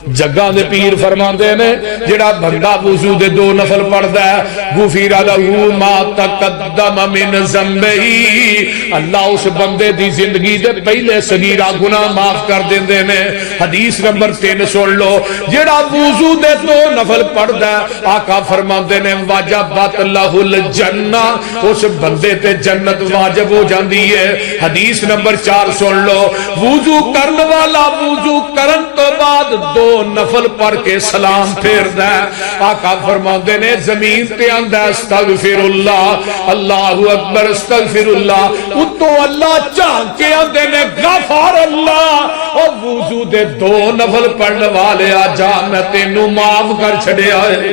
جگہ دے پیر فرماندے نے جڑا بندہ وضو دے دو نفل پڑھدا ہے غفر لہ ما تقدم من ذنبہ، اللہ اس بندے دی زندگی دے پہلے صغیرہ گناہ معاف کر دیندے نے۔ حدیث نمبر 3 سن لو، جڑا وضو دے دو نفل پڑھدا ہے آقا فرماندے نے واجبت لہ الجنہ، اس بندے تے جنت واجب ہو جاندی ہے۔ حدیث نمبر 4 سن لو، وضو کرن والا وضو کرن تو بعد دو نفل پڑھ کے سلام پھیر دے، آقا فرماندے نے زمین تے آندہ استغفر اللہ، اللہ اکبر استغفر اللہ، اتو اللہ چاہن کے آندے نے غفار اللہ، اور وضو دے دو نفل پڑھنے والے آجا میں تینوں معاف کر چھڑے آئے۔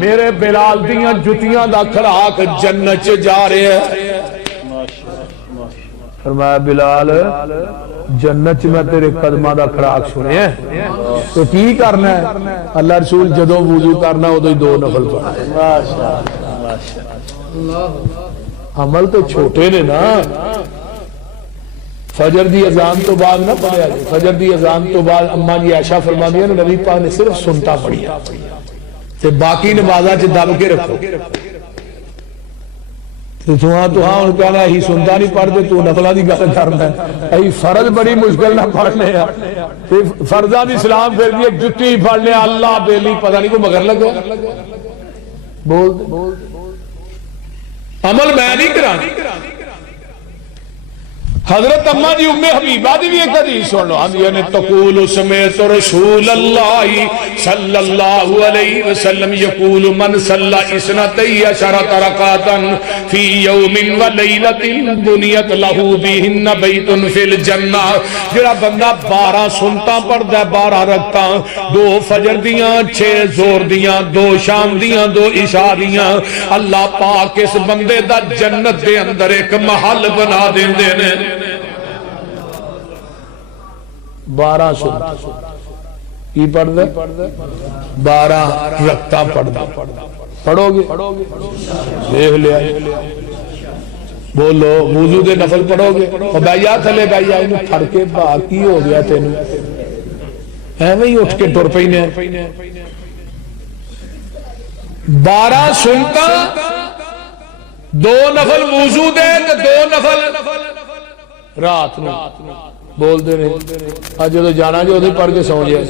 میرے بلال دیاں جتیاں دا کھڑاک جنت چ جا رہے ہیں۔ فرمایا بلال جنت میں تیرے قدمہ دا کھڑاک سنے ہیں تو کی کرنا ہے؟ اللہ رسول جدوں وضو کرنا ہو تو دو نفل پڑھنا ہے۔ عمل تو چھوٹے نے نا، فجر دی اذان تو بعد نہ پڑھیا جائے، فجر دی اذان تو بعد اماں جی عائشہ فرماندی ہیں نبی پاک نے صرف سنتا پڑھیا تے باقی نمازاں چ دب کے رکھو۔ تو ہاں ان کہنا ہی سنتا نہیں پڑھ دے تو نفلہ دی گل کرنا ہے، ای فرض بڑی مشکل نہ پڑھنے ہیں، فرضہ دی سلام پھر دیئے جتی پڑھنے اللہ بیلی پتہ نہیں کو مگر لگو بول دے عمل میں نہیں کرانا۔ حضرت اماں جی ام حبیبہ دی بھی ایک حدیث سن لو، نے تقول سمیت رسول اللہ صلی اللہ علیہ وسلم یقول من صلی اثنتی عشرۃ رکعۃ فی یوم و لیلۃ بنیت لہ بہن بیت فی الجنہ، جڑا بندہ 12 سنتاں پڑھدا ہے 12 رکعتاں، 2 فجر دیاں 6 زور دیاں 2 شام دیاں 2 عشاء دیاں، اللہ پاک اس بندے دا جنت دے اندر ایک محل بنا دیندے نے۔ 12 سنتا کی پڑھ دے 12 رکعتاں پڑھ دے، پڑھو گے دیکھ لیا بولو وضو دے نفل پڑھو گے اور بھائیا تھلے بھائیا انہوں پھڑ کے باقی ہو گیا تینوں ایویں ہی اٹھ کے ٹر پینے 12 سنتا 2 نفل وضو دے 2 نفل رات نو بول دے رہے آج جو جانا جو دے پڑھ کے سو جائے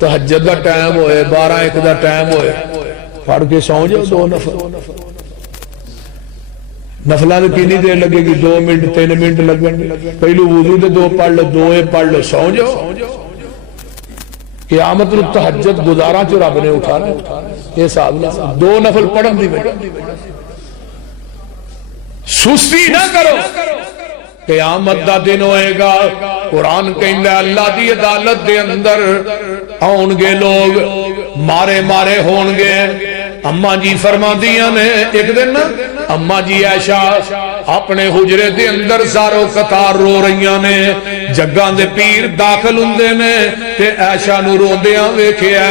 تہجد دا ٹائم ہوئے 12-1 دا ٹائم ہوئے پڑھ کے سو جائے 2 نفل نفلہ دے کینی دیر لگے گی 2 منٹ 3 منٹ لگیں گے پہلو وضو دے 2 پڑھ لو 2 پڑھ لو سو جاؤ قیامت رو تہجد گزارا جو رب نے اٹھا رہا ہے یہ صاحب 2 نفل پڑھن دی وجہ سستی نہ کرو قیامت دا دن ہوئے گا قرآن کہیں گے اللہ دی عدالت دے اندر آن گے لوگ مارے مارے ہون گے اماں جی فرما دیا نے ایک دن اماں جی عائشہ اپنے حجرے دے اندر زارو قطار رو رہیاں نے جگاں دے پیر داخل ہوندے نے تے عائشہ نو روندیاں ویکھیا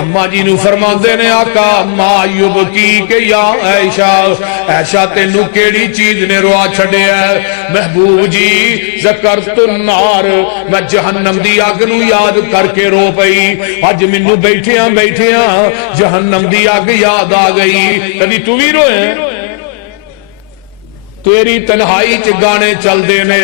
اماں جی نو فرما دے نے آقا ما یبکی کہ یا عائشہ عائشہ تینو کیڑی چیز نے روا چھڑے ہے محبوب جی ذکرت النار میں جہنم دی آگ نو یاد کر کے رو پئی اج منو بیٹھیاں جہنم دی آگ یاد آ گئی کبھی تو بھی روئے تیری تنہائی چ گانے چل دے نے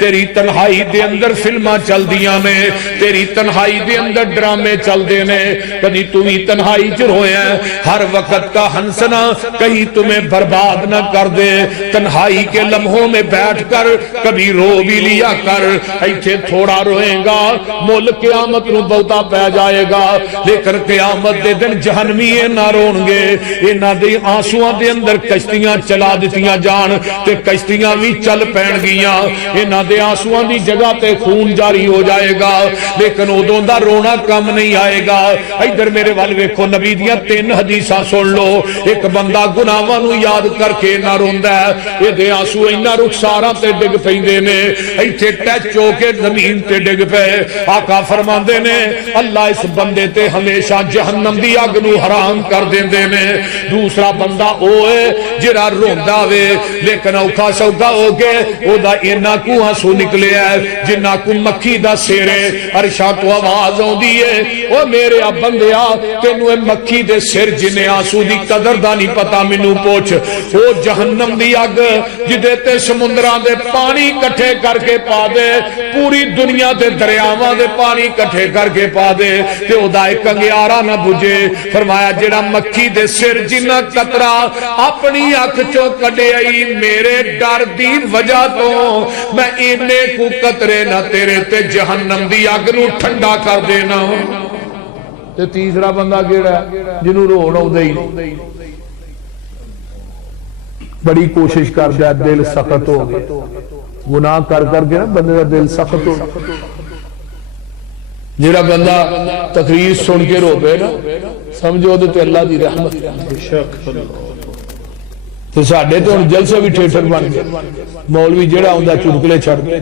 تیری تنہائی دے اندر فلماں چل دیاں نے تیری تنہائی دے اندر ڈرامے چل دے نے کبھی تمہیں تنہائی چ روئے ہیں ہر وقت کا ہنسنا کہیں تمہیں برباد نہ کر دے تنہائی کے لمحوں میں بیٹھ کر کبھی رو بھی لیا کر ایتھے تھوڑا روئیں گا مول قیامت نو بہتا پہ جائے گا لیکن قیامت دے دن جہنمی نہ رون گے انہاں دے آنسواں دے اندر کشتیاں چلا دیتیاں جان تے کشتیاں بھی چل پین گیاں انہاں دے آنسواں دی جگہ تے خون جاری ہو جائے گا لیکن ادوں دا رونا کم نہیں آئے گا ادھر میرے وال ویکھو نبی دیاں 3 حدیثاں سن لو ایک بندہ گناہاں نو یاد کر کے نہ روندا ہے اے دے آنسو انہاں رخساراں تے ڈگ پیندے نے ایتھے ٹچ ہو کے زمین تے ڈگ پئے آقا فرماندے نے اللہ اس بندے تے ہمیشہ جہنم دی اگ نو حرام کر دیندے نے دوسرا بندہ اوے جڑا روندا وے لیکن لیکن اوکھا سوکھا ہو کے او دا اینا کو آنسو نکلے ہے جنہ کو مکھی دا سیرے عرشاں تو آواز ہوں دیئے او میرے اب بندیا تینو اے مکھی دے سر جنہیں آنسو دی قدر دا نہیں پتا منو پوچھ او جہنم دی اگ جدے تے سمندران دے پانی کٹھے کر کے پا دے پوری دنیا دے دریاواں دے پانی کٹھے کر کے پا دے تے او دا ایک انگیارہ نہ بجے فرمایا جڑا مکھی دے سر جنہ قطرہ اپنی اکھ چو کڈے آئی میرے ڈر دی وجہ تو میں اینے کو قطرے نہ تیرے تے جہنم دی اگ نو ٹھنڈا کر دینا تے تیسرا بندہ کیڑا جنوں رونا اودے ہی بڑی کوشش کر دیا دل سخت ہو گیا گناہ کر کر کے نا بندے کا دل سخت ہو جیڑا بندہ تقریر سن کے رو پہ نا سمجھو دے تے اللہ دی رحمت تو ساڑھے تو ان جلسے بھی ٹھیٹر بن گئے مولوی جیڑا ہوندہ چٹکلے چھڑ دے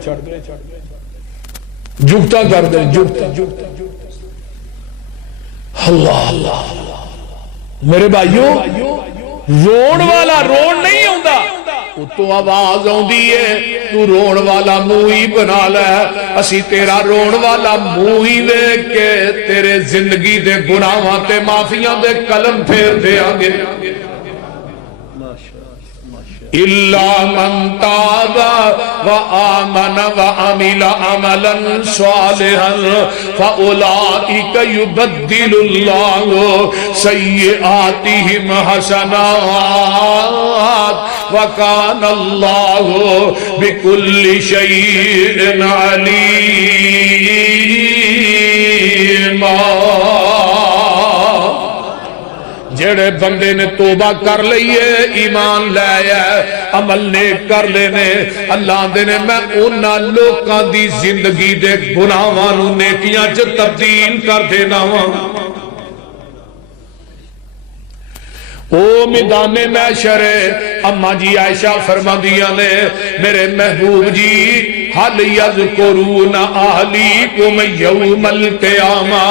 جھکتا کر دے جھکتا اللہ میرے بھائیوں رون والا رون نہیں ہوندہ تو آواز ہوندی ہے تو رون والا موہی بنا لے اسی تیرا رون والا موہی لے کے تیرے زندگی دے گناہاں تے معافیاں دے قلم پھیر دے آگے إِلَّا مَنْ تَابَ وَآمَنَ وَعَمِلَ عَمَلًا صَالِحًا فَأُولَئِكَ يُبَدِّلُ اللَّهُ سَيِّئَاتِهِمْ حَسَنَاتٍ وَكَانَ اللَّهُ بِكُلِّ شَيْءٍ عَلِيمًا جڑے بندے نے توبہ کر لئیے ایمان لے آیا عمل نیک کر لینے اللہ دے نے میں انہاں لوکاں دی زندگی دے گناہاں نو نیکیاں چ تبدیل کر دینا ہاں او میدان محشر اما جی عائشہ فرماندیاں نے میرے محبوب جی حل یذکرون اہلیکم یوم القیامہ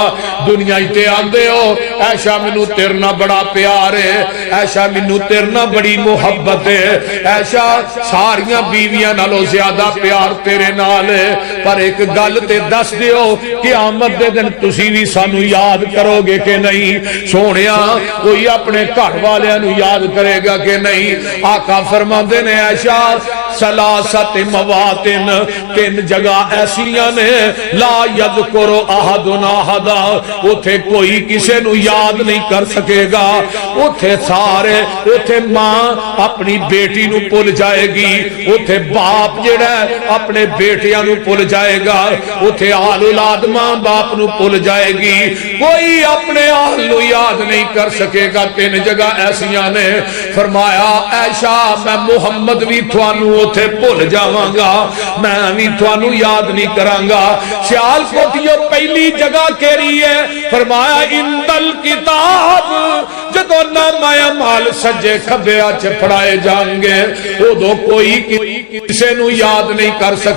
دنیا تے آندے ہو ایشا منو تیرنا بڑا پیار ہے ایشا منو تیرنا بڑی محبت ہے ایشا ساریاں بیویاں نالو زیادہ پیار تیرے نال ہے پر ایک گل تے دس دیو قیامت دے دن تسی بھی سانو یاد کرو گے کہ نہیں سونیا کوئی اپنے گھر والے نو یاد کرے گا کہ نہیں آقا فرماندے نے ایشا سلاست مواطن تین جگہ ایسیاں نے لا یذکر احدنا احدا اوتھے کوئی کسے نو یاد نہیں کر سکے گا اوتھے سارے اوتھے ماں اپنی بیٹی نو بھول جائے گی اوتھے باپ جڑا ہے اپنے بیٹیاں نو بھول جائے گا اوتھے آل اولاد ماں باپ نو بھول جائے گی کوئی اپنے آل نو یاد نہیں کر سکے گا تین جگہ ایسیاں نے فرمایا عائشہ میں محمد بھی تھانو اوتھے بھول جاواں گا میں بھی تھانو یاد نہیں کرانگا سیال کوٹیو پہلی جگہ کیری ہے فرمایا اندل کتاب جدو نامہ اعمال سجے کھبے آچے پڑھائے جائیں گے وہ دو کوئی کسے نو یاد نہیں کر سکے